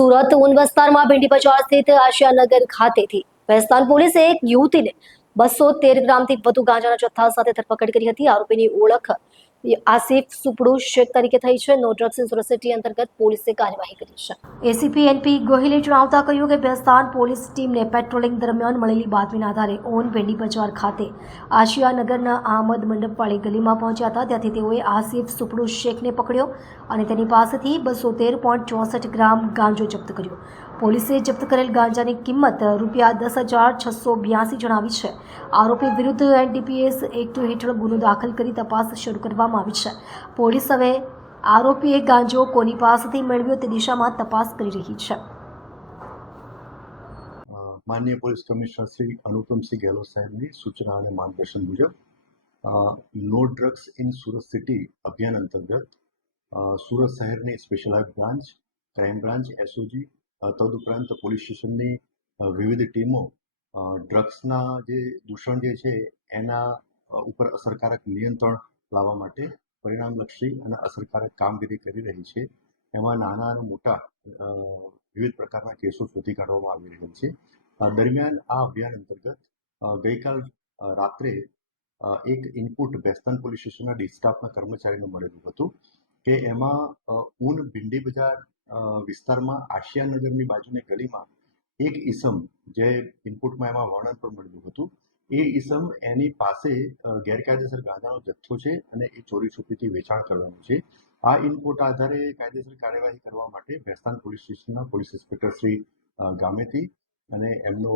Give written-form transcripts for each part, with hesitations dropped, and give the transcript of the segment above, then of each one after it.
સુરત ઉન વિસ્તારમાં ભીંડી બજાર સ્થિત આશિયાનગર ખાતેથી વેસ્તાન પોલીસે એક યુવતીને 213 ગ્રામથી વધુ ગાંજાના જથ્થા સાથે ધરપકડ કરી હતી. આરોપીની ઓળખ આસિફ સુપડુ શેખ તરીકે થઈ છે. No drugs in Surat city અંતર્ગત પોલીસે કાર્યવાહી કરી છે. એસીપી એનપી ગોહિલે જણાવતા કહ્યું કે વેસ્તાન પોલીસ ટીમને પેટ્રોલિંગ દરમિયાન મળેલી બાતમીના આધારે ઓન ભીંડી બજાર ખાતે આશિયાનગરના આમદ મંડપવાળી ગલીમાં પહોંચ્યા હતા. ત્યાંથી તેઓએ આસિફ સુપડુ શેખને પકડ્યો અને તેની પાસેથી 213.64 ગ્રામ ગાંજો જપ્ત કર્યો. પોલીસે જપ્ત કરેલ ગાંજાની કિંમત ₹10,682 જણાવી છે. આરોપી વિરુદ્ધ એનડીપીએસ એક્ટ હેઠળ ગુનો દાખલ કરી તપાસ શરૂ કરવામાં આવી છે. પોલીસ હવે આરોપીએ ગાંજો કોની પાસેથી મેળવ્યો તે દિશામાં તપાસ કરી રહી છે. માનનીય પોલીસ કમિશનર શ્રી અનુપમસિંહ ગેહલોત સાહેબની સૂચના અને માર્ગદર્શન મુજબ no drugs in Surat city અભિયાન અંતર્ગત સુરત શહેરની specialise branch, crime branch, SOG તદુપરાંત પોલીસ સ્ટેશનની વિવિધ ટીમો ડ્રગ્સના જે દૂષણ જે છે એના ઉપર અસરકારક નિયંત્રણ લાવવા માટે પરિણામલક્ષી અને અસરકારક કામગીરી કરી રહી છે. એમાં નાના અને મોટા વિવિધ પ્રકારના કેસો શોધી કાઢવામાં આવી રહ્યા છે. દરમિયાન આ અભિયાન અંતર્ગત ગઈકાલ રાત્રે એક ઇનપુટ વેસ્તાન પોલીસ સ્ટેશનના ડિસ્ટાફના કર્મચારીને મળેલું હતું કે એમાં ઉન ભીંડી બજાર વિસ્તારમાં આશિયાનગરની બાજુની ગલીમાં એક ઈસમ, જે ઇનપુટમાં એમાં વર્ણન પણ મળેલું હતું, એ ઈસમ એની પાસે ગેરકાયદેસર ગાંજાનો જથ્થો છે અને એ ચોરી છુપીથી વેચાણ કરવાનું છે. આ ઇનપુટ આધારે કાયદેસર કાર્યવાહી કરવા માટે વેસ્તાન પોલીસ સ્ટેશનના પોલીસ ઇન્સ્પેક્ટર શ્રી ગામેતી અને એમનો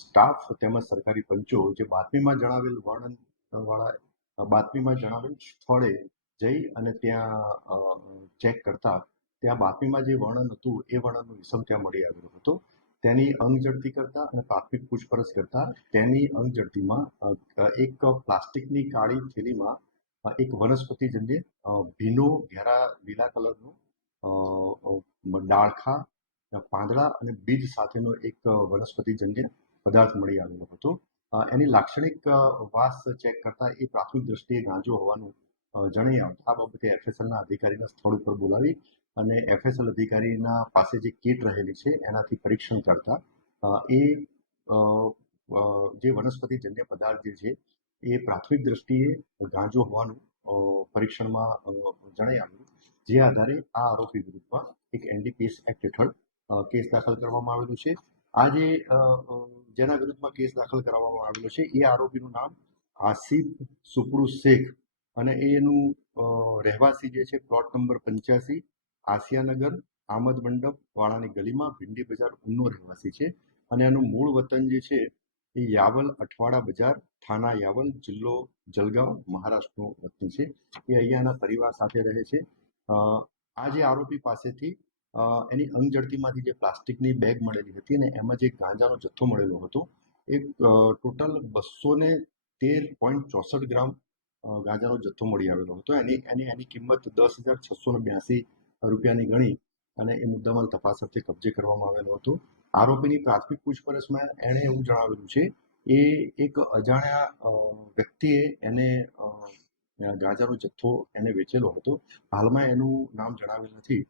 સ્ટાફ તેમજ સરકારી પંચો જે બાતમીમાં જણાવેલ બાતમીમાં જણાવેલ સ્થળે જઈ અને ત્યાં ચેક કરતા ત્યાં બાતમીમાં જે વર્ણન હતું એ વર્ણનનું ઈસમ ત્યાં મળી આવ્યો હતો. તેની અંગ ઝડપી કરતા અને પ્રાથમિક પૂછપરછ કરતા તેની અંગ ઝડપીમાં એક પ્લાસ્ટિકની કાળી થેલીમાં એક વનસ્પતિજન્ય ભીનો ઘેરા લીલા કલરનો ડાળખા, પાંદડા અને બીજ સાથેનો એક વનસ્પતિજન્ય પદાર્થ મળી આવેલો હતો. એની લાક્ષણિક વાસ ચેક કરતા એ પ્રાથમિક દ્રષ્ટિએ ગાંજો હોવાનું જણાઈ આવતા આ બાબતે એફએસએલના અધિકારીના સ્થળ ઉપર બોલાવી અને એફએસએલ અધિકારીના પાસે જે કીટ રહેલી છે એનાથી પરીક્ષણ કરતા એ જે વનસ્પતિજન્ય પદાર્થ જે છે એ પ્રાથમિક દ્રષ્ટિએ ગાંજો હોવાનું પરીક્ષણમાં જણાઈ આવ્યું. જે આધારે આ આરોપી વિરુદ્ધમાં એક એનડીપીએસ એક્ટ હેઠળ કેસ દાખલ કરવામાં આવેલો છે. આ જેના વિરુદ્ધમાં કેસ દાખલ કરવામાં આવેલો છે એ આરોપીનું નામ આસિફ સુપડુ શેખ અને એનું રહેવાસી જે છે પ્લોટ નંબર 85 આશિયાનગર આમદ મંડપ વાળાની ગલીમાં ભીંડી બજાર ઉનનો રહેવાસી છે અને એનું મૂળ વતન જે છે એ યાવલ અઠવાડા બજાર, થાના યાવલ, જિલ્લો જલગાંવ, મહારાષ્ટ્રનો વતની છે. એ અહીંયાના પરિવાર સાથે રહે છે. આ જે આરોપી પાસેથી એની અંગ ઝડપીમાંથી જે પ્લાસ્ટિકની બેગ મળેલી હતી અને એમાં જે ગાંજાનો જથ્થો મળેલો હતો એ ટોટલ 213.64 ગ્રામ ગાંજાનો જથ્થો મળી આવેલો હતો. એની કિંમત ₹10,682 ગણી અને એ મુદ્દામાલ તપાસ અર્થે કબજે કરવામાં આવેલો હતો. આરોપીની પ્રાથમિક પૂછપરછમાં એણે એવું જણાવેલું છે એ એક અજાણ્યા વ્યક્તિએ એને ગાંજાનો જથ્થો એને વેચેલો હતો. હાલમાં એનું નામ જણાવેલ નથી,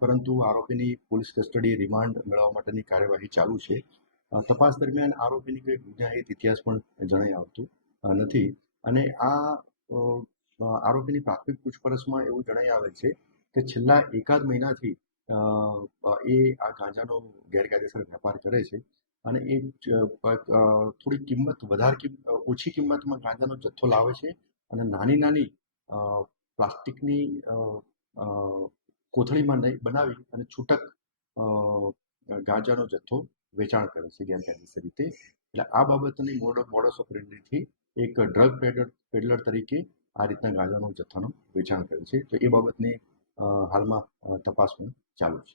પરંતુ આરોપીની પોલીસ કસ્ટડી રિમાન્ડ મેળવવા માટેની કાર્યવાહી ચાલુ છે. તપાસ દરમિયાન આરોપીની કોઈ ગુનાહિત ઇતિહાસ પણ જણાઈ આવતું નથી અને આ આરોપીની પ્રાથમિક પૂછપરછમાં એવું જણાઈ આવે છે કે છેલ્લા એકાદ મહિનાથી એ આ ગાંજાનો ગેરકાયદેસર વેપાર કરે છે અને એ થોડી ઓછી કિંમતમાં ગાંજાનો જથ્થો લાવે છે અને નાની પ્લાસ્ટિકની કોથળીમાં બનાવી અને છૂટક ગાંજાનો જથ્થો વેચાણ કરે છે ગેરકાયદેસર રીતે. એટલે આ બાબતની મોડસ ઓપરેન્ડીથી એક ડ્રગ પેડલર તરીકે આ રીતના ગાંજાનો જથ્થાનું વેચાણ કરે છે. તો એ બાબતની હાલમાં તપાસ પણ ચાલુ છે.